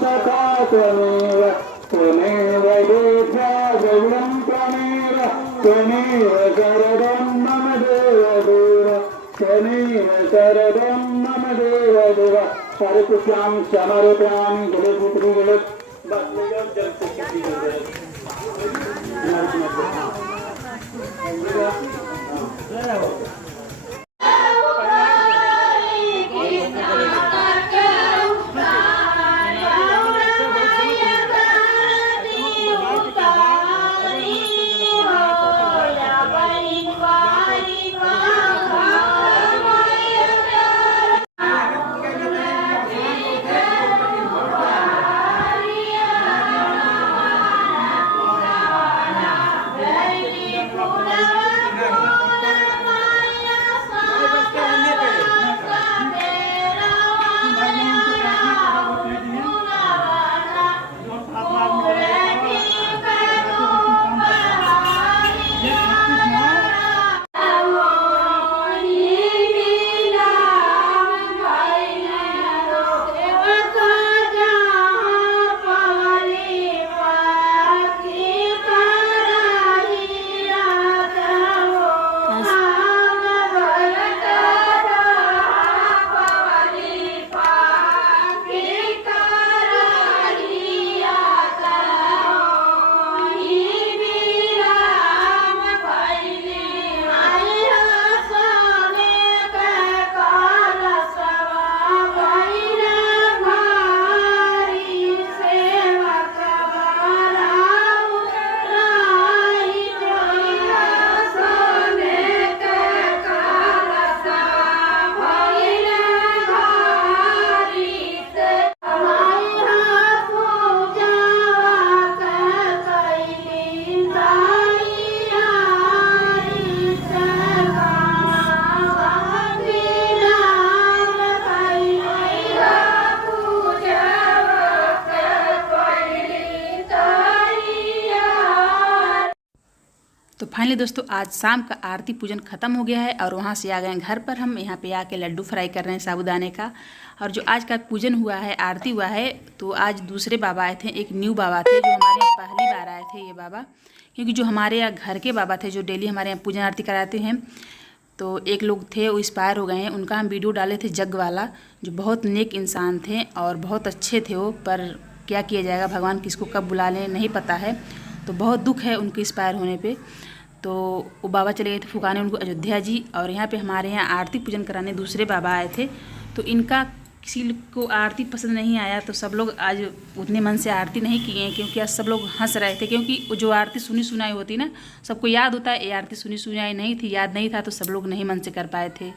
सखा त्वमेव त्वमेव देव्या गौरं त्वमेव त्वमेव शरदं मम देवदेव त्वमेव शरदं मम देवदेव। हरे कृष्णां समर्पयामि जलपुत्री जल बदलयो जल से किसी तो फाइनली दोस्तों आज शाम का आरती पूजन ख़त्म हो गया है और वहाँ से आ गए घर पर। हम यहाँ पे आके लड्डू फ्राई कर रहे हैं साबूदाने का। और जो आज का पूजन हुआ है, आरती हुआ है, तो आज दूसरे बाबा आए थे, एक न्यू बाबा थे जो हमारे यहाँ पहली बार आए थे ये बाबा। क्योंकि जो हमारे यहाँ घर के बाबा थे जो डेली हमारे यहाँ पूजन आरती कराते हैं, तो एक लोग थे वो एक्सपायर हो गए हैं। उनका हम वीडियो डाले थे जग वाला, जो बहुत नेक इंसान थे और बहुत अच्छे थे वो, पर क्या किया जाएगा, भगवान किसको कब बुला लें नहीं पता है। तो बहुत दुख है उनके एक्सपायर होने पे। तो वो बाबा चले गए थे फुकाने उनको अयोध्या जी, और यहाँ पे हमारे यहाँ आरती पूजन कराने दूसरे बाबा आए थे। तो इनका किसी को आरती पसंद नहीं आया, तो सब लोग आज उतने मन से आरती नहीं किए हैं, क्योंकि आज सब लोग हंस रहे थे। क्योंकि जो आरती सुनी सुनाई होती ना, सबको याद होता है, ये आरती सुनी सुनाई नहीं थी, याद नहीं था, तो सब लोग नहीं मन से कर पाए थे।